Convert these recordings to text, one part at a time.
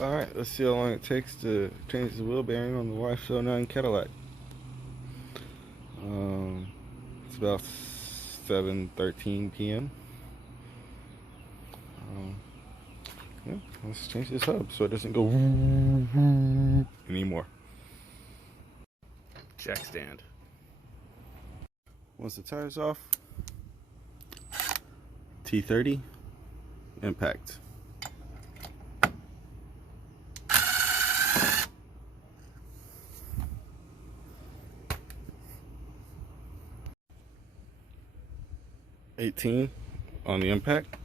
Alright, let's see how long it takes to change the wheel bearing on the wife's '09 Cadillac. It's about 7:13 p.m. Yeah, let's change this hub so it doesn't go anymore. Jack stand. Once the tire's off, T30 impact. '18 on the impact.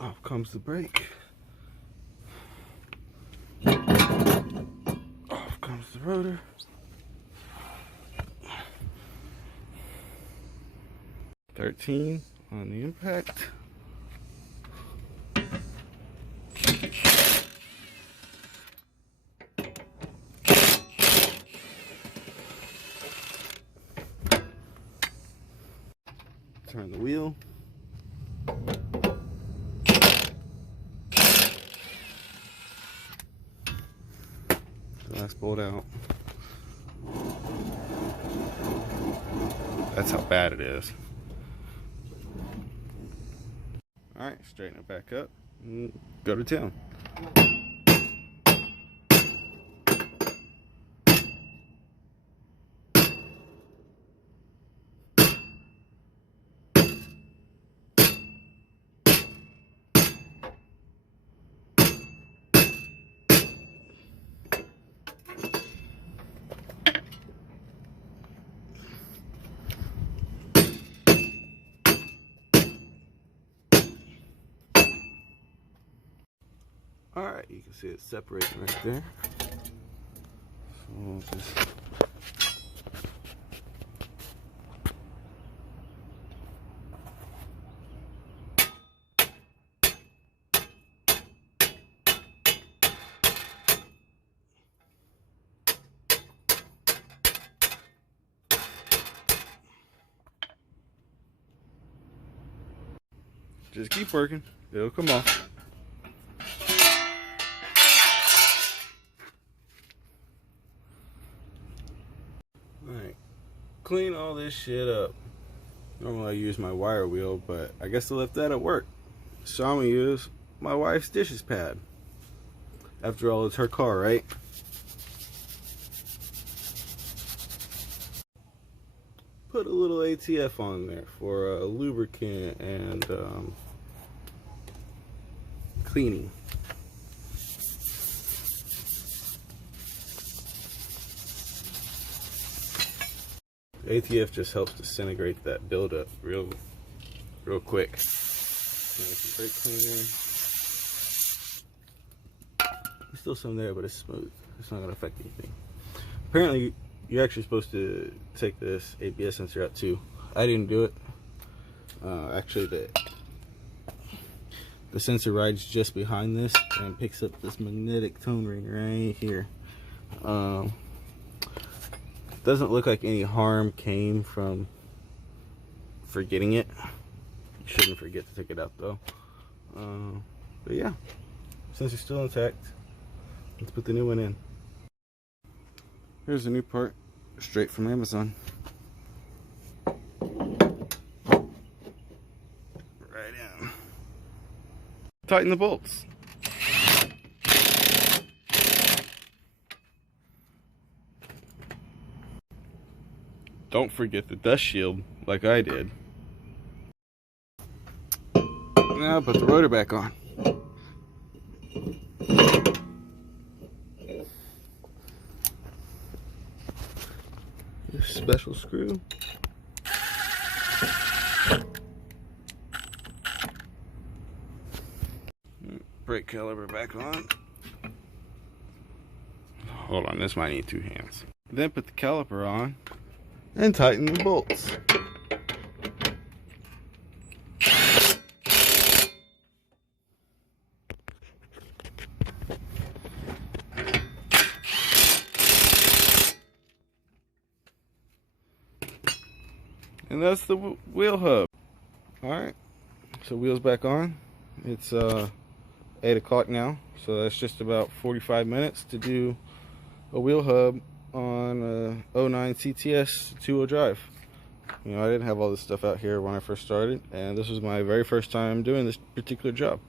Off comes the brake. Off comes the rotor. '13 on the impact. Turn the wheel. Glass bolt out. That's how bad it is. Alright, straighten it back up and go to town. Alright, you can see it separating right there. So we'll just keep working, it'll come off. Alright, clean all this shit up. Normally I use my wire wheel, but I guess I left that at work. So I'm gonna use my wife's dishes pad. After all, it's her car, right? Put a little ATF on there for lubricant and cleaning. ATF just helps disintegrate that buildup real quick. Some brake cleaner. There's still some there, but it's smooth. It's not gonna affect anything. Apparently, you're actually supposed to take this ABS sensor out too. I didn't do it. Actually, the sensor rides just behind this and picks up this magnetic tone ring right here. Doesn't look like any harm came from forgetting it. You shouldn't forget to take it out though. But yeah, sensor's still intact. Let's put the new one in. Here's the new part, straight from Amazon. Right in. Tighten the bolts. Don't forget the dust shield, like I did. Now put the rotor back on. This special screw. Brake caliper back on. Hold on, this might need two hands. Then put the caliper on and tighten the bolts. And that's the wheel hub. Alright, so wheels back on. It's 8 o'clock now, so that's just about 45 minutes to do a wheel hub on a 09 CTS 2-wheel drive. You know, I didn't have all this stuff out here when I first started, and this was my very first time doing this particular job.